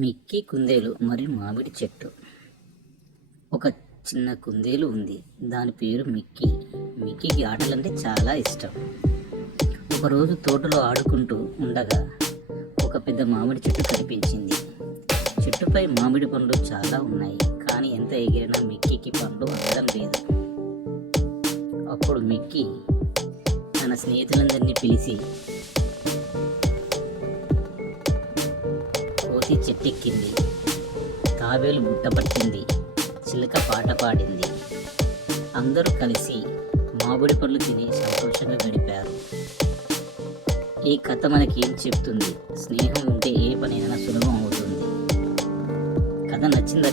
Mickey కుందేలు మరియు మామిడి చెట్టు. ఒక చిన్న కుందేలు ఉంది. దాని పేరు మిక్కీ. మిక్కీకి ఆటలంటే చాలా ఇష్టం. ఒకరోజు తోటలో ఆడుకుంటూ ఉండగా ఒక పెద్ద మామిడి చెట్టు కనిపించింది. చెట్టుపై మామిడి పండ్లు చాలా ఉన్నాయి, కానీ ఎంత ఎగిరినా మిక్కీకి పండ్లు అందడం లేదు. అప్పుడు మిక్కీ తన స్నేహితులందరినీ పిలిచి కోతి చెట్టెక్కింది, తాబేలు బుట్ట పట్టింది, చిలుక పాట పాడింది. అందరూ కలిసి మామిడి పళ్ళు తిని సంతోషంగా గడిపారు. ఈ కథ మనకి ఏం చెప్తుంది? స్నేహం ఉంటే ఏ పనైనా సులభం అవుతుంది. కథ నచ్చిందా?